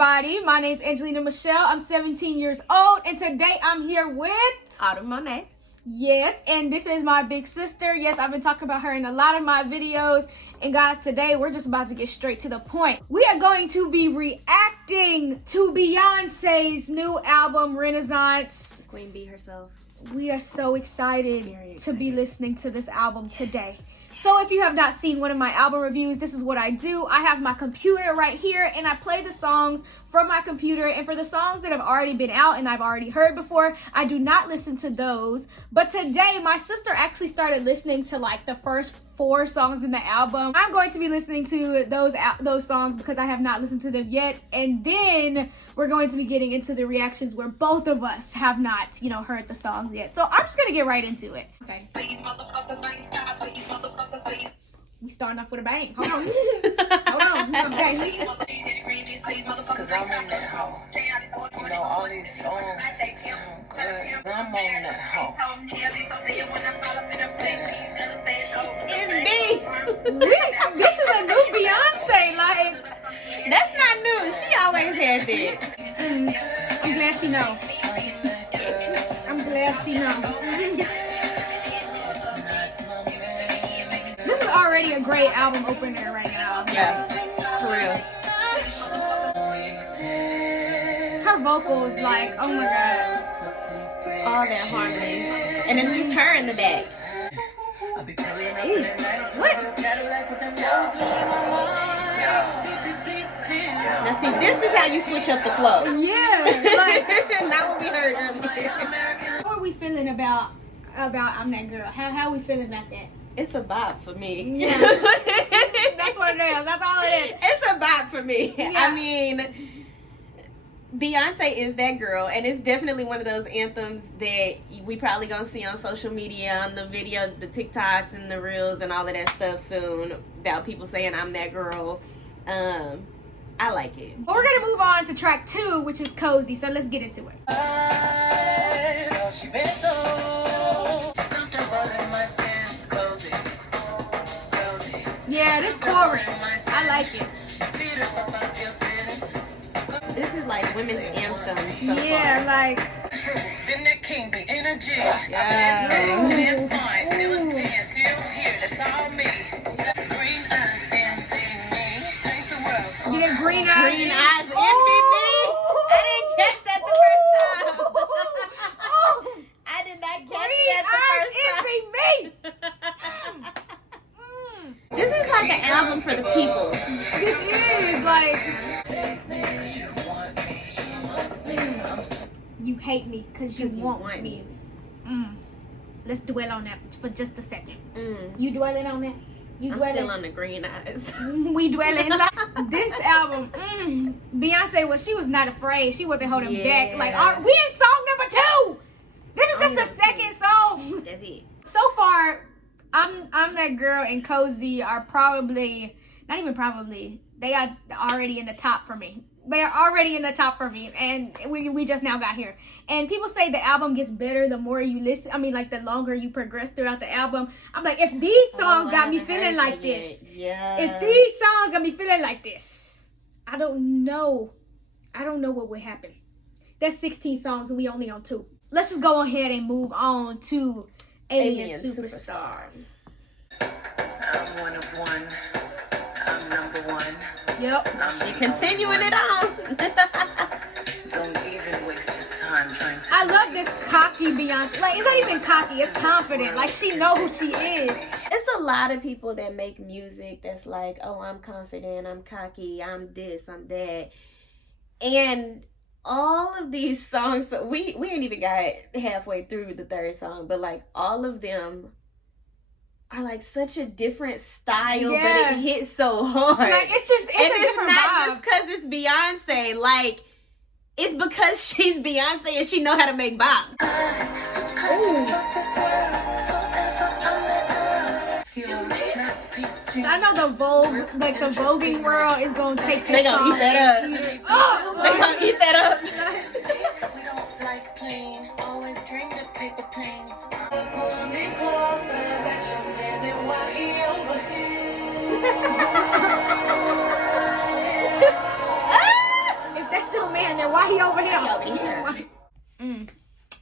everybody. My name is Angelina Michelle. I'm 17 years old, and today I'm here with Autumemonet. Yes, and this is my big sister. Yes, I've been talking about her in a lot of my videos. And guys, today we're just about to get straight to the point. We are going to be reacting to Beyonce's new album, Renaissance. Queen Bee herself. We are so excited to be listening to this album today. So if you have not seen one of my album reviews, this is what I do. I have my computer right here and I play the songs from my computer. And for the songs that have already been out and I've already heard before, I do not listen to those. But today, my sister actually started listening to like the first 4 songs in the album. I'm going to be listening to those songs because I have not listened to them yet. And then we're going to be getting into the reactions where both of us have not, heard the songs yet. So I'm just going to get right into it. Okay. We starting off with a bang. Hold on. Hold on. Okay. Cause I'm in that hoe. You know, all these songs sound good. I'm on that hoe. It's me. This is a new Beyonce. Like, That's not new. She always had that. I'm glad she know. I'm glad she know. This is already a great album opener right now. Yeah, for real. Her vocals, like, oh my god. All that harmony. And it's just her in the back. What? Now see, this is how you switch up the flow. Yeah, like, Not what we heard earlier. how are we feeling about I'm That Girl? How are we feeling about that? It's a bop for me. Yeah. That's what it is. That's all it is. It's a bop for me. Yeah. I mean, Beyonce is that girl, and it's definitely one of those anthems that we probably gonna see on social media, on the video, the TikToks and the reels and all of that stuff soon about people saying I'm that girl. I like it. But we're gonna move on to track 2, which is Cozy. So let's get into it. Yeah, this chorus, I like it. This is like women's anthem so Yeah, far. like, Been that king, be energy. Yeah. Been fine, still a 10, still here, that's all me. Green eyes, envy me. Thank the world. get it green eyes. Green eyes envy me. I didn't catch that the first time. I did not catch that the first time. Envy me. This is like an album for the people. This is like, you hate me because you want me. Let's dwell on that for just a second. You dwelling on that? You I'm dwelling? still on the green eyes. We dwelling. Like, this album, Beyonce she was not afraid. She wasn't holding back. Like, we in song number 2. This is just the second song. That's it. So far, I'm That Girl and Cozy are probably, not even probably, they are already in the top for me. They are already in the top for me, and we just now got here. And people say the album gets better the more you listen. I mean, like, the longer you progress throughout the album. I'm like, if these songs got me feeling like this, if these songs got me feeling like this, I don't know what would happen. That's 16 songs, and we only on 2. Let's just go ahead and move on to Alien Superstar. I'm one of one. I'm number one. Yep. She continuing it on. Don't even waste your time trying to. I love this cocky Beyonce. Like, it's not even cocky, it's confident. Like, she know who she is. It's a lot of people that make music that's like, oh, I'm confident, I'm cocky, I'm this, I'm that. And all of these songs, we ain't even got halfway through the 3rd song, but like all of them are like such a different style, but it hits so hard. Like, it's not vibe. just because it's Beyonce. Like, it's because she's Beyonce and she know how to make bops. I know the Vogue, like the voguing world is gonna take this They gonna song. eat that up. Oh, They gonna eat that up. We don't like plain, always dreamed of paper planes. If over here.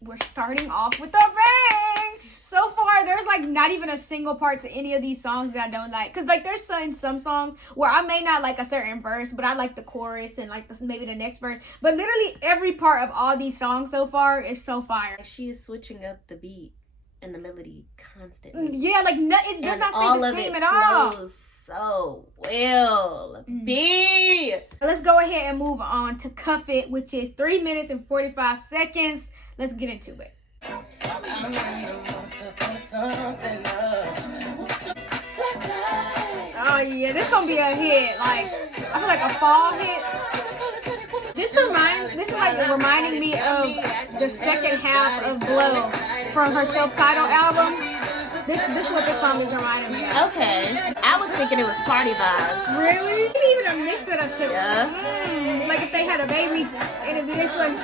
We're starting off with a bang. So far, there's like not even a single part to any of these songs that I don't like. Cause like there's some songs where I may not like a certain verse, but I like the chorus and like maybe the next verse. But literally every part of all these songs so far is so fire. She is switching up the beat and the melody constantly. Yeah, like it does not stay the same at all. So well. B. Let's go ahead and move on to Cuff It, which is 3 minutes and 45 seconds. Let's get into it. Oh yeah, this gonna be a hit. Like I feel like a fall hit. This is like reminding me of the second half of Glow from her self-titled album. This is what the song is reminding me of. Okay. I was thinking it was party vibes. Really? Even mix it up too. Yeah. Like if they had a baby and it'd be this one.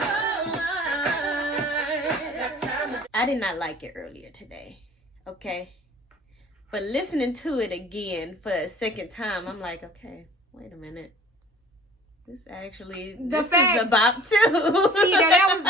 I did not like it earlier today. Okay. But listening to it again for a second time, I'm like, okay, wait a minute. This is about to. See, that was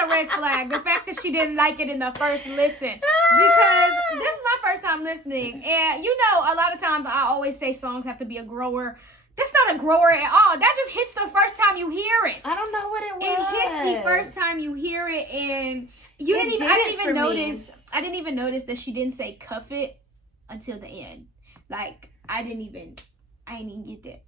a red flag. The fact that she didn't like it in the first listen. Because this is my first time listening. And you know, a lot of times I always say songs have to be a grower. That's not a grower at all. That just hits the first time you hear it. I don't know what it was. It hits the first time you hear it, and I didn't even notice that she didn't say cuff it until the end. Like I didn't even get that.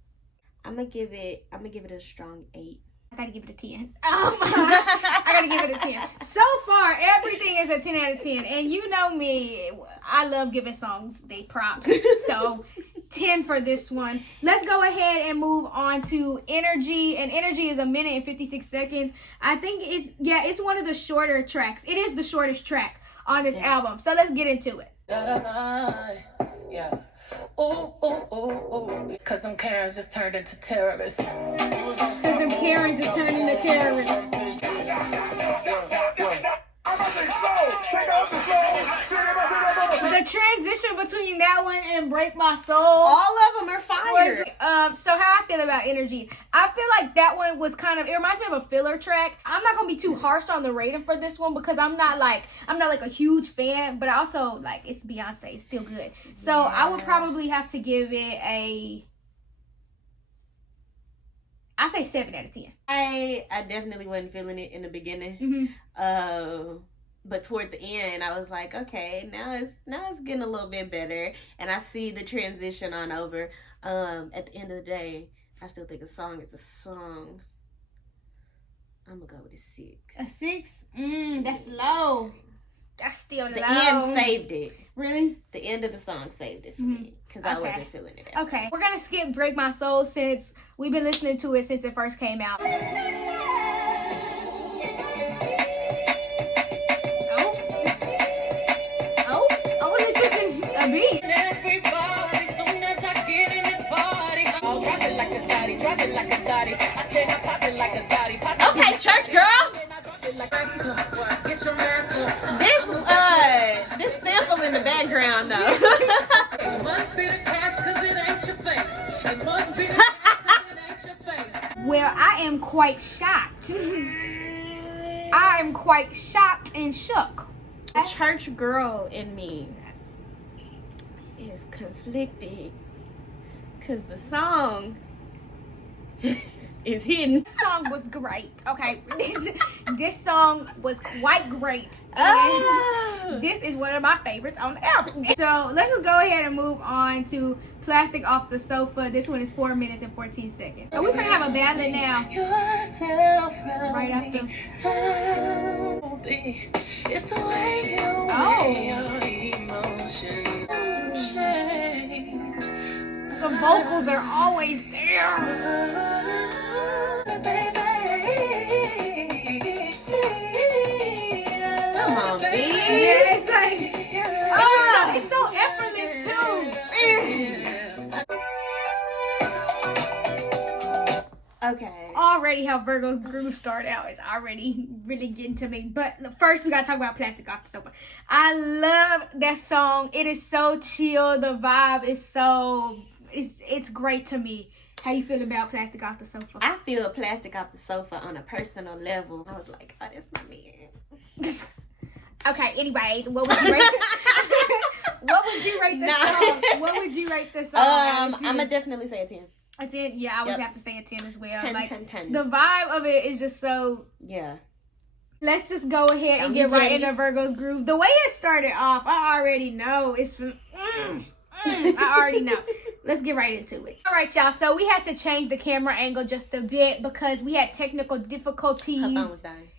I'm gonna give it a strong 8. I gotta give it a 10. I gotta give it a 10. So far, everything is a 10 out of 10. And you know me, I love giving songs they props. So 10 for this one. Let's go ahead and move on to Energy. And Energy is 1 minute and 56 seconds. I think it's one of the shorter tracks. It is the shortest track on this album. So let's get into it. Yeah. Ooh. Cause them Karens just turned into terrorists. The transition between that one and Break My Soul. All of them are fire. So how I feel about Energy. I feel like that one was it reminds me of a filler track. I'm not gonna be too harsh on the rating for this one because I'm not like a huge fan, but also like it's Beyonce, it's still good. So yeah. I would probably have to give it I say 7 out of 10. I definitely wasn't feeling it in the beginning. But toward the end, I was like, okay, now it's getting a little bit better, and I see the transition on over. At the end of the day, I still think a song is a song. I'm gonna go with a 6. A 6? That's low. That's still low. The end saved it. Really? The end of the song saved it for me because I wasn't feeling it. Okay, we're gonna skip Break My Soul since we've been listening to it since it first came out. Okay, church girl. This sample in the background though. It must be the cash cause it ain't your face. It must be the cash cause it ain't your face. Well, I am quite shocked. I am quite shocked and shook. The church girl in me is conflicted because the song is hidden. This song was great. Okay, this song was quite great. And this is one of my favorites on the album. So let's just go ahead and move on to Plastic Off the Sofa. This one is 4 minutes and 14 seconds. And we're gonna have a ballad now. Right after. It's the way you weigh your emotions change. The vocals are always there. Come on, B. Yeah, it's like, it's so effortless too. Okay. Already how Virgo's groove started out is already really getting to me. But first we gotta talk about Plastic Off the Sofa. I love that song. It is so chill. The vibe is it's great to me. How you feel about Plastic Off the Sofa? I feel Plastic Off the Sofa on a personal level. I was like, oh, that's my man. Okay, anyways, what would you rate what would you rate this song? What would you rate this song? I'm gonna definitely say a 10. A 10? Yeah, I would have to say a 10 as well. 10, like 10, 10. the vibe of it is just so. Yeah. Let's just go ahead and get right into Virgo's groove. The way it started off, I already know it's from. I already know. Let's get right into it. All right, y'all. So we had to change the camera angle just a bit because we had technical difficulties. Her phone was dying.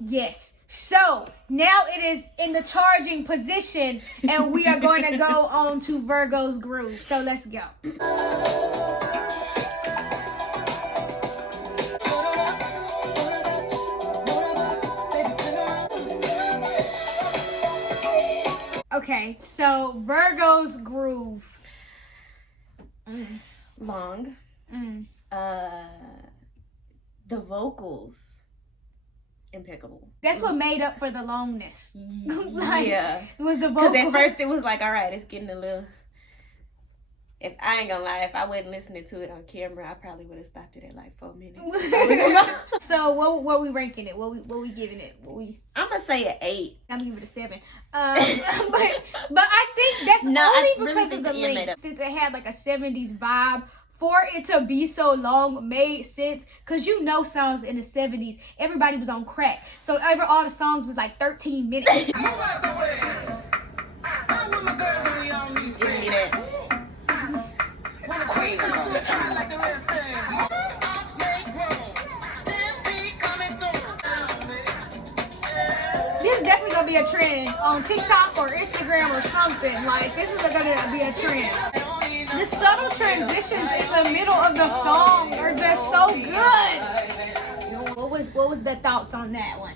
Yes. So now it is in the charging position, and we are going to go on to Virgo's groove. So let's go. Okay, so Virgo's groove. Long. The vocals, impeccable. That's what made up for the longness. Yeah. It was the vocals. Because at first it was like, all right, it's getting a little. If I ain't gonna lie, if I wasn't listening to it on camera, I probably would have stopped it at like 4 minutes. So what we ranking it? What we giving it? I'm gonna say an 8. I'm gonna give it a 7. But I think that's only because of the length. Since it had like a 70s vibe, for it to be so long made sense. Cause you know songs in the 70s, everybody was on crack. So all the songs was like 13 minutes. Give me that. This is definitely gonna be a trend on TikTok or Instagram or something. Like this is gonna be a trend. The subtle transitions in the middle of the song are just so good. What was the thoughts on that one?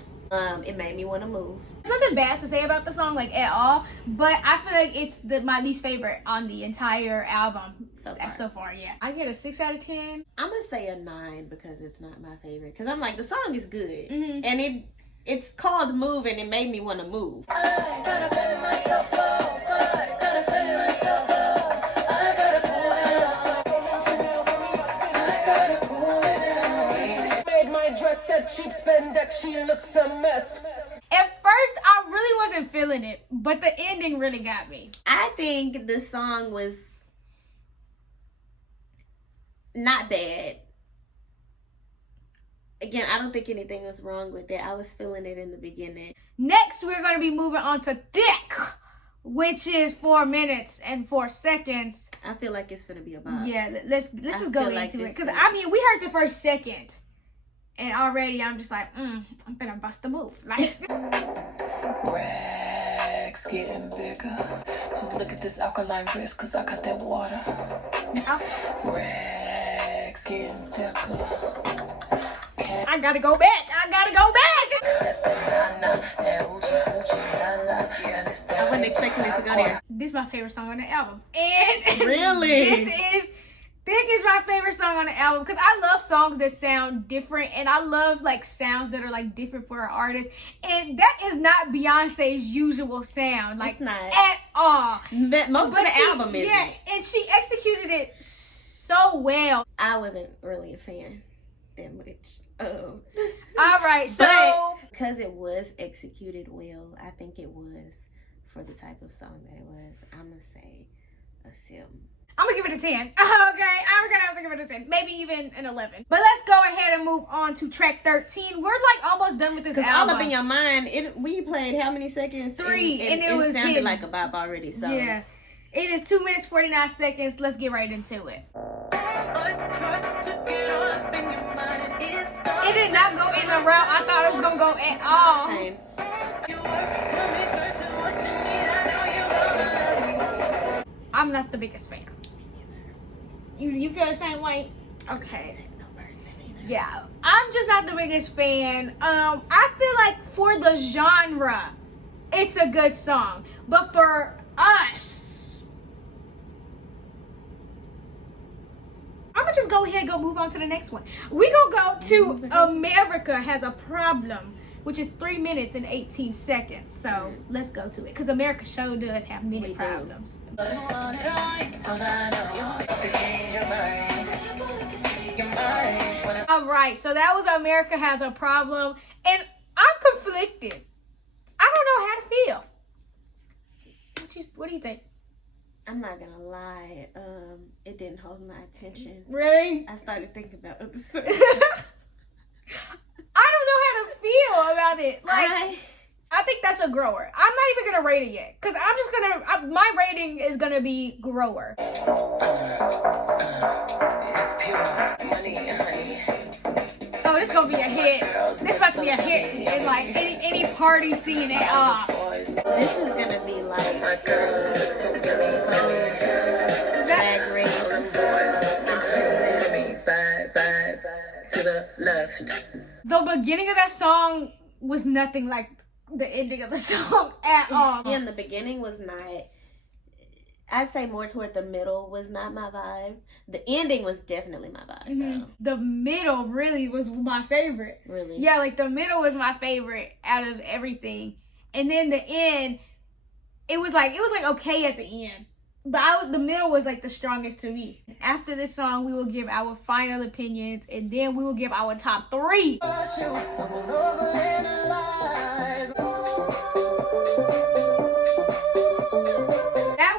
It made me want to move. There's nothing bad to say about the song, like at all, but I feel like it's my least favorite on the entire album so far. Yeah, I get a 6 out of 10. I'm gonna say a 9 because it's not my favorite. Because I'm like, the song is good, and it's called Move, and it made me want to move. I gotta feel myself so, gotta feel myself so, I gotta cool it down. Made my dress that cheap spandex, she looks a mess. At first, I really wasn't feeling it, but the ending really got me. I think the song was not bad. Again, I don't think anything was wrong with it. I was feeling it in the beginning. Next, we're going to be moving on to Thick, which is 4 minutes and 4 seconds. I feel like it's going to be a bop. Yeah, let's just go like into it. this Because, I mean, we heard the first second. And already I'm just like, I'm gonna bust a move. Like, Racks getting bigger. Just look at this alkaline wrist, cause I got that water. Racks getting thicker. I gotta go back. That's the nana, that oochie coochie la la. Yeah, this that. I wasn't expecting it to go there. This is my favorite song on the album. And Really? Thick is my favorite song on the album because I love songs that sound different, and I love like sounds that are like different for an artist, and that is not Beyonce's usual sound, like It's not. at all. Most of the album is. Yeah, and she executed it so well. I wasn't really a fan that much. All right, so because it was executed well, I think it was for the type of song that it was. I'm gonna say a 7. I'm gonna give it a 10. Okay, I'm gonna have to give it a 10, maybe even an 11. But let's go ahead and move on to track 13. We're like almost done with this album. All up in your mind, we played how many seconds? 3, and it was sounded hidden. like a bop already. So yeah, it is 2 minutes 49 seconds. Let's get right into it. It did not go in the route I thought it was gonna go at all. Same. I'm not the biggest fan. You feel the same way? Okay. Yeah, I'm just not the biggest fan. I feel like for the genre, it's a good song, but for us, I'm gonna just go ahead and move on to the next one. We gonna go to America Has a Problem, which is 3 minutes and 18 seconds. So let's go to it, because America sure does have many problems. All right, so that was America Has a Problem, and I'm conflicted. I don't know how to feel. What do you think? I'm not gonna lie, it didn't hold my attention. Really? I started thinking about other stuff. I don't know how to feel about it. Like, I think that's a grower. I'm not even gonna rate it yet, because I'm just gonna, my rating is gonna be grower. It's pure money, honey. Oh, this gonna be a hit. This about to be a hit in like any party scene at all. This is gonna be like My girls look so yummy, Drag Race. yummy. Bye, to the left. The beginning of that song was nothing like the ending of the song at all. And the beginning was not, I'd say more toward the middle was not my vibe. The ending was definitely my vibe, though. The middle really was my favorite. Really? Yeah, like the middle was my favorite out of everything. And then the end, it was like okay at the end. But the middle was like the strongest to me. After this song, we will give our final opinions, and then we will give our top 3. That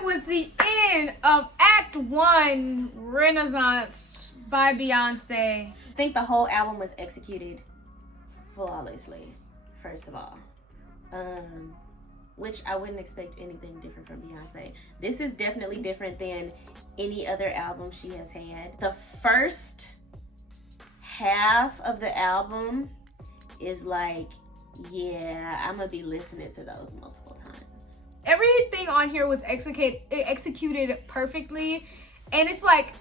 was the end of Act 1 Renaissance by Beyonce. I think the whole album was executed flawlessly, first of all. Which I wouldn't expect anything different from Beyonce. This is definitely different than any other album she has had. The first half of the album is like, yeah, I'm gonna be listening to those multiple times. Everything on here was executed perfectly, and it's like,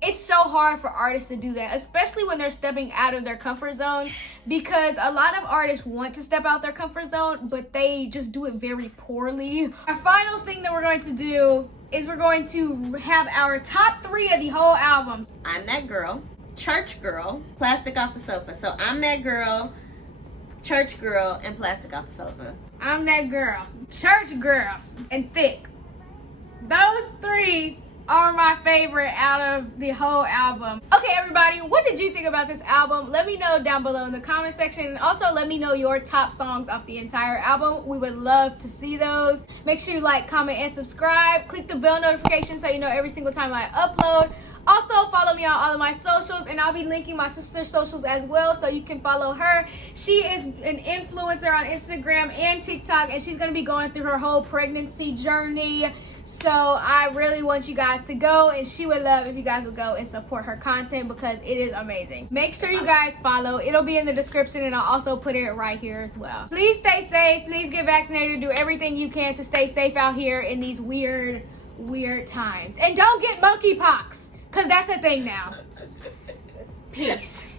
it's so hard for artists to do that, especially when they're stepping out of their comfort zone, because a lot of artists want to step out their comfort zone, but they just do it very poorly. Our final thing that we're going to do is we're going to have our top 3 of the whole album. I'm That Girl, Church Girl, Plastic Off the Sofa. So I'm That Girl, Church Girl, and Plastic Off the Sofa. I'm That Girl, Church Girl, and Thick. Those 3 are my favorite out of the whole album. Okay, everybody, what did you think about this album? Let me know down below in the comment section, and also let me know your top songs off the entire album. We would love to see those. Make sure you like, comment, and subscribe. Click the bell notification so you know every single time I upload. Also, follow me on all of my socials, and I'll be linking my sister's socials as well, so you can follow her. She is an influencer on Instagram and TikTok, and she's going to be going through her whole pregnancy journey. So I really want you guys to go, and she would love if you guys would go and support her content, because it is amazing. Make sure you guys follow. It'll be in the description, and I'll also put it right here as well. Please stay safe. Please get vaccinated. Do everything you can to stay safe out here in these weird times. And don't get monkeypox, because that's a thing now. Peace.